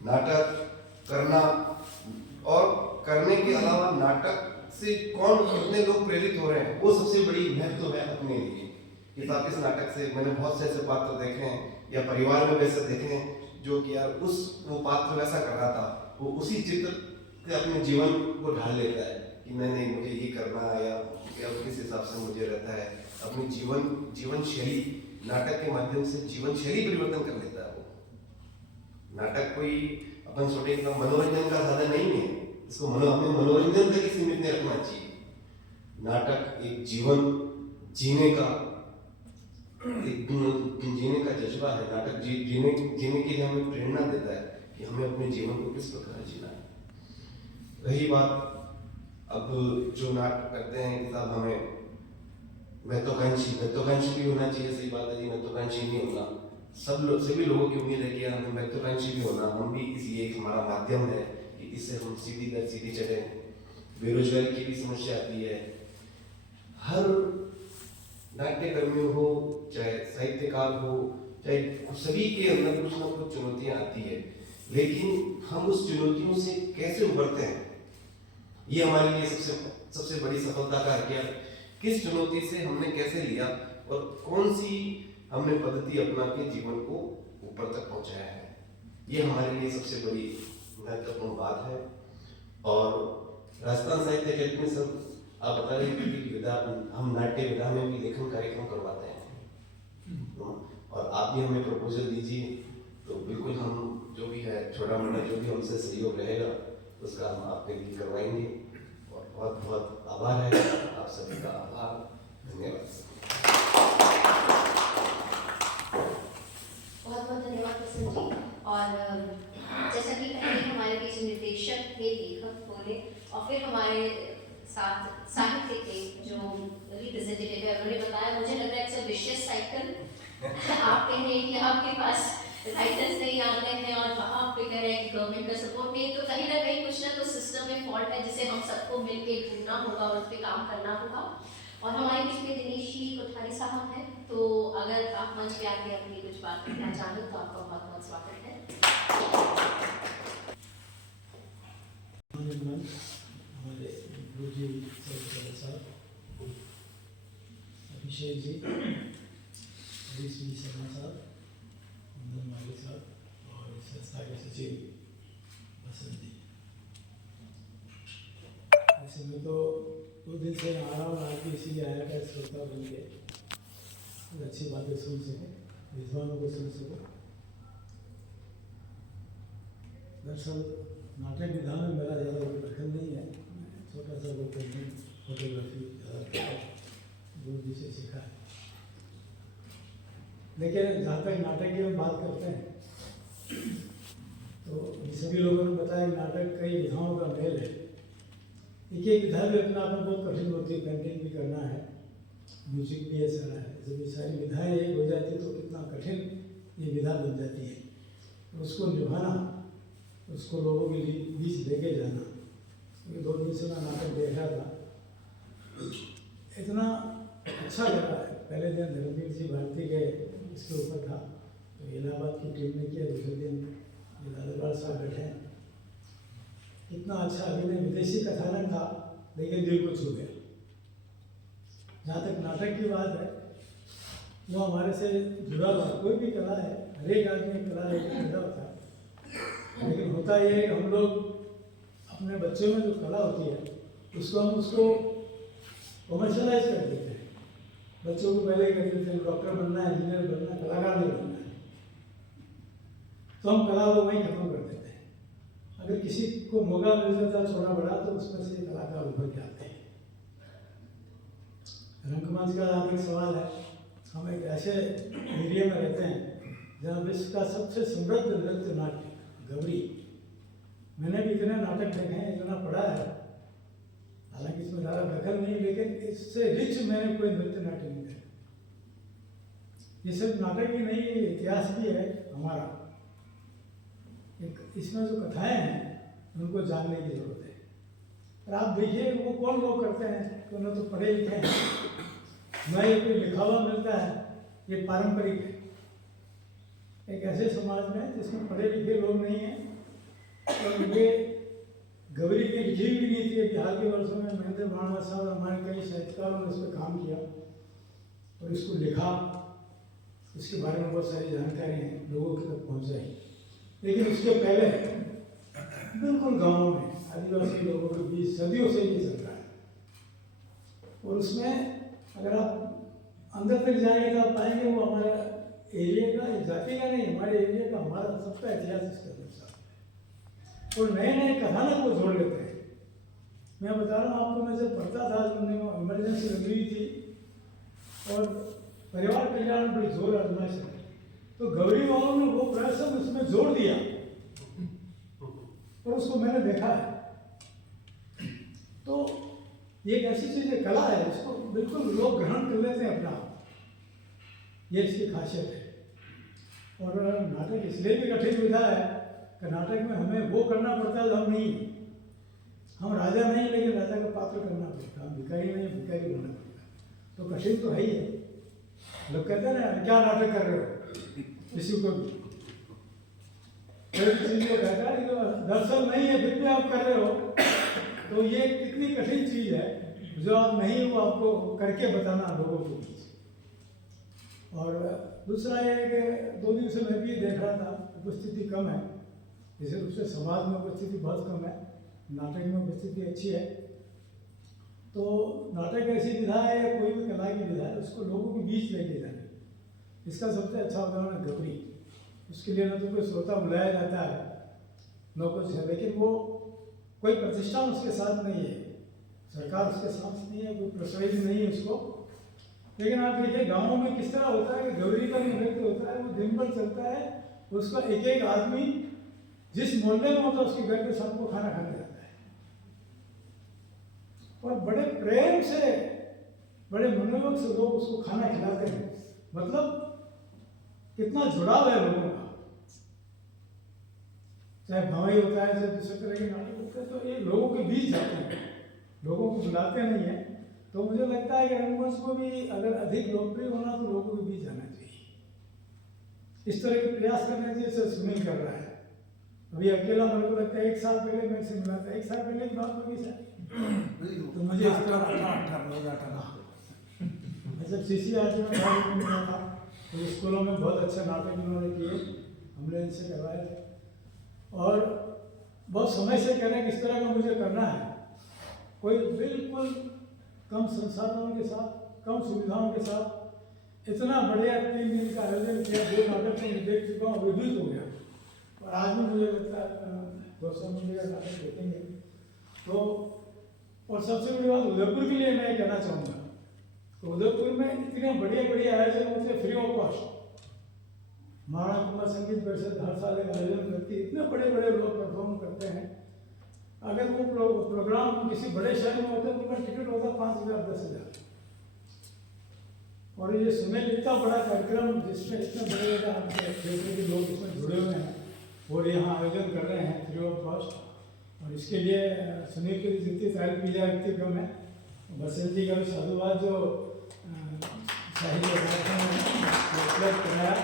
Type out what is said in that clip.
नाटक करना और करने के अलावा नाटक से कौन कितने लोग प्रेरित हो रहे हैं, वो सबसे बड़ी महत्व है अपने लिए। कि साहब इस नाटक से मैंने बहुत से ऐसे पात्र देखे हैं या परिवार में वैसे देखे हैं जो कि यार वो पात्र वैसा कर रहा था, वो उसी चित्र से अपने जीवन को ढाल लेता है कि नहीं मुझे ये करना है या किस हिसाब से मुझे रहता है। अपनी जीवन शैली नाटक के माध्यम से जीवन शैली परिवर्तन कर लेता है वो। नाटक कोई अपन सोचे मनोरंजन का साधन नहीं है, इसको हमें मनोरंजन तक सीमित नहीं रखना चाहिए। नाटक एक जीवन जीने का जज्बा है। नाटक जीने के लिए हमें प्रेरणा देता है कि हमें अपने जीवन को किस प्रकार जीना है। रही बात अब जो नाटक करते हैं कि साहब हमें महत्वाकांक्षी भी होना चाहिए, सही बात है जी, महत्वाकांक्षी नहीं होना। सभी लोगों की उम्मीद है कि हमें महत्वाकांक्षी भी होना, हम भी इसलिए एक हमारा माध्यम है कि इससे हम सीधी दर सीधी चले। बेरोजगारी की भी समस्या आती है, हर नाट्यकर्मी हो चाहे साहित्यकार हो चाहे सभी के अंदर कुछ ना कुछ चुनौतियां आती है, लेकिन हम उस चुनौतियों से कैसे उभरते हैं ये हमारे लिए सबसे बड़ी सफलता का है। क्या किस चुनौती से हमने कैसे लिया और कौन सी हमने पद्धति अपना के जीवन को ऊपर तक पहुंचाया है, ये हमारे लिए सबसे बड़ी महत्वपूर्ण बात है। और राजस्थान साहित्य अकेडमी में सब आप बता रहे कि हम नाट्य विधा में भी लेखन कार्यक्रम करवाते हैं और आप भी हमें प्रपोजल दीजिए तो बिल्कुल हम जो भी है छोटा मोटा जो भी हमसे सहयोग रहेगा उसका हम आपके लिए करवाएंगे। और बहुत बहुत आभार है आप सभी का, आभार, धन्यवाद। बहुत बहुत धन्यवाद प्रसन्न जी। और जैसा कि पहले हमारे बीच निर्देशक थे, लेखक बोले और फिर हमारे साथ साहित्य के जो रिप्रेजेंटेटिव है उन्होंने बताया, मुझे लग रहा है इट्स अ विशियस साइकिल। आप कह रहे हैं कि आपके पास राइटर्स नहीं आते हैं और वहाँ पे कह रहे हैं कि गवर्नमेंट का सपोर्ट नहीं, तो कहीं ना कुछ सिस्टम में फॉल्ट है जिसे हम सबको मिलकर ढूंढना होगा और उस पर काम करना होगा। और हमारे बीच में दिनेश जी कोठारी साहब हैं, तो अगर आप मंच पे आके अपनी कुछ बात करना चाहें तो आपका बहुत बहुत स्वागत है। हमारे गुरु जी साहब, अभिषेक जी, हरीश जी शर्मा साहब, नंदन माली साहब और संस्था के सचिव बसंत जी। ऐसे में तो 2 दिन से आ रहा हूँ, आज भी इसीलिए आया था श्रोता बन के अच्छी बातें सुन सके, विद्वानों को सुन सको। दरअसल नाटक विधा में मेरा ज़्यादा दखल नहीं है, छोटा सा वो फोटोग्राफी गुरु जी से सीखा है। लेकिन जहाँ तक नाटक की हम बात करते हैं तो सभी लोगों ने बताया कि नाटक कई विधाओं का मेल है। एक विधा भी अपना आप बहुत कठिन होती है, पेंटिंग भी करना है, म्यूजिक भी ऐसा है, जब ये सारी विधाएँ एक हो जाती तो कितना कठिन ये विधा बन जाती है। उसको निभाना, उसको लोगों के बीच लेके जाना। 2 दिन से मैं नाटक देख रहा था, इतना अच्छा लगा है। पहले दिन धर्मवीर जी भारती के इसके ऊपर था, तो इलाहाबाद की टीम ने किया, दूसरे दिन लालबाल साहब बैठे। इतना अच्छा अभिनय, विदेशी कथानक था लेकिन दिल को छू गया। जहाँ तक नाटक की बात है वो हमारे से जुड़ा हुआ, कोई भी कला है, हर एक आदमी कला लेकर पैदा होता है, लेकिन होता यह है कि हम लोग अपने बच्चों में जो कला होती है उसको कमर्शलाइज कर देते हैं। बच्चों को पहले कहते थे डॉक्टर बनना है, इंजीनियर बनना है, कलाकार नहीं बनना है, तो हम कला को वहीं खत्म कर देते हैं। अगर किसी को मौका मिल जाता छोटा बड़ा तो उसमें से कलाकार उभर के आते हैं। रंगमंच का जहाँ तक सवाल है, हम एक ऐसे एरिया में रहते हैं जहाँ विश्व का सबसे समृद्ध नृत्य नाट्य गौरी, मैंने भी इतने नाटक देखे हैं, इतना पढ़ा है, हालांकि इसमें ज़्यादा दखल नहीं, लेकिन इससे रिच मैंने कोई नृत्य नाट्य नहीं देखा। ये सिर्फ नाटक ही नहीं, ये इतिहास भी है हमारा। इसमें जो कथाएं हैं उनको जानने की जरूरत है। और आप देखिए वो कौन लोग करते हैं कि उन्हें तो पढ़े लिखे हैं, मैं ये कोई लिखा हुआ मिलता है, ये पारंपरिक है। एक ऐसे समाज में जिसमें पढ़े लिखे लोग नहीं हैं, और ये गौरी की लिखी भी नहीं थी। बिहार के वर्षों में महेंद्र भानवा साहब और हमारे कई साहित्यकारों ने इस पर काम किया और इसको लिखा, इसके बारे में बहुत सारी जानकारी हैं, लोगों की तक पहुँचाई। लेकिन उसके पहले बिल्कुल गाँव में आदिवासी लोगों के बीच सदियों से ये चल रहा है। और उसमें अगर आप अंदर तक जाएंगे तो आप पाएंगे वो हमारा एरिया का, जाति का नहीं, हमारे एरिया का, हमारा सबका इतिहास इसके अंदर साथ है। और नए नए कथानक को जोड़ लेते हैं। मैं बता रहा हूँ आपको, मैं जब पढ़ता था, इमरजेंसी लगी हुई थी और परिवार कल्याण में बड़ी जोर आजमाइश है, तो गौरी वालों ने वो प्रयास उसमें जोड़ दिया और उसको मैंने देखा है। तो ये एक ऐसी चीज़ है, कला है, इसको बिल्कुल लोग ग्रहण कर लेते हैं अपना, ये इसकी खासियत है। और नाटक इसलिए भी कठिन विधा है कि नाटक में हमें वो करना पड़ता है, हम नहीं, हम राजा नहीं, लेकिन राजा का पात्र करना पड़ता है, हम भिखारी नहीं, भिखारी बनना पड़ता है। तो कठिन तो है ही है। लोग कहते हैं ना, क्या नाटक कर रहे हो, किसी को भी किसी को कहता है दरअसल नहीं है, फिर भी आप कर रहे हो, तो ये कितनी कठिन चीज़ है जो आप नहीं वो आपको करके बताना लोगों को बीच। और दूसरा ये कि 2 दिन से मैं भी देख रहा था, उपस्थिति कम है, जैसे रूप से समाज में उपस्थिति बहुत कम है, नाटक में उपस्थिति अच्छी है। तो नाटक ऐसी विधा है या कोई भी कला की विधा है, उसको लोगों के बीच लेके जाना, इसका सबसे अच्छा उदाहरण है गौरी। उसके लिए न तो कोई श्रोता बुलाया जाता है, न कुछ है, लेकिन वो कोई प्रतिष्ठान उसके साथ नहीं है, सरकार उसके साथ नहीं है, कोई प्रोत्साहित नहीं है उसको। लेकिन आप देखिए गाँवों में किस तरह होता है कि गौरी का नृत्य होता है, वो दिन भर चलता है, उसका एक एक आदमी जिस मोहल्ले में होता है उसके घर पे सबको खाना खाने जाता है और बड़े प्रेम से, बड़े मनोयोग से लोग उसको खाना खिलाते हैं। मतलब कितना जुड़ाव है लोगों का, चाहे भवाई होता है, चाहे दूसरे तरह के नाटक होते हैं, तो ये लोगों के बीच जाते हैं, लोगों को बुलाते नहीं है। तो मुझे लगता है कि रंगमंच को भी अगर अधिक लोकप्रिय होना तो लोगों के बीच जाना चाहिए, इस तरह के प्रयास करने चाहिए। जैसे सुनील कर रहा है, अभी अकेला मेरे को लगता है 1 साल पहले मेरे से मिला था, 1 साल पहले की बात होगी सर, तो मुझे इस तरह 18 मैं जब CCRT में मिला था तो स्कूलों में बहुत अच्छा नाटक इन्होंने किए, हमने इनसे करवाए थे और बहुत समय से कह रहे हैं किस तरह का मुझे करना है। कोई बिल्कुल कम संसाधनों के साथ, कम सुविधाओं के साथ इतना बढ़िया 3 दिन का आयोजन किया, 2 नाटक मैं देख चुका हूँ, विभिन्न हो गया। और आज भी मुझे लगता है 200 मिनट का नाटक देखेंगे तो। और सबसे बड़ी बात उदयपुर के लिए मैं कहना चाहूँगा, तो उदयपुर में इतने बढ़िया बढ़िया आयोजन होते हैं free of cost. Maharana Kumar संगीत परिषद हर साल एक आयोजन करती है, इतने बड़े बड़े लोग परफॉर्म करते हैं। अगर वो प्रोग्राम किसी बड़े शहर में होता है तो उनका टिकट होता 5,000 10,000। और ये सुनील इतना बड़ा कार्यक्रम जिसमें इतने बड़े बड़े आपके क्षेत्र के लोग इसमें जुड़े हुए हैं और यहाँ आयोजन कर रहे हैं फ्री ऑफ कॉस्ट। और इसके लिए सुनील की जितनी तारीफ की जाए उतनी कम है। बसंत जी का भी साधुवाद जो साहित्य कराया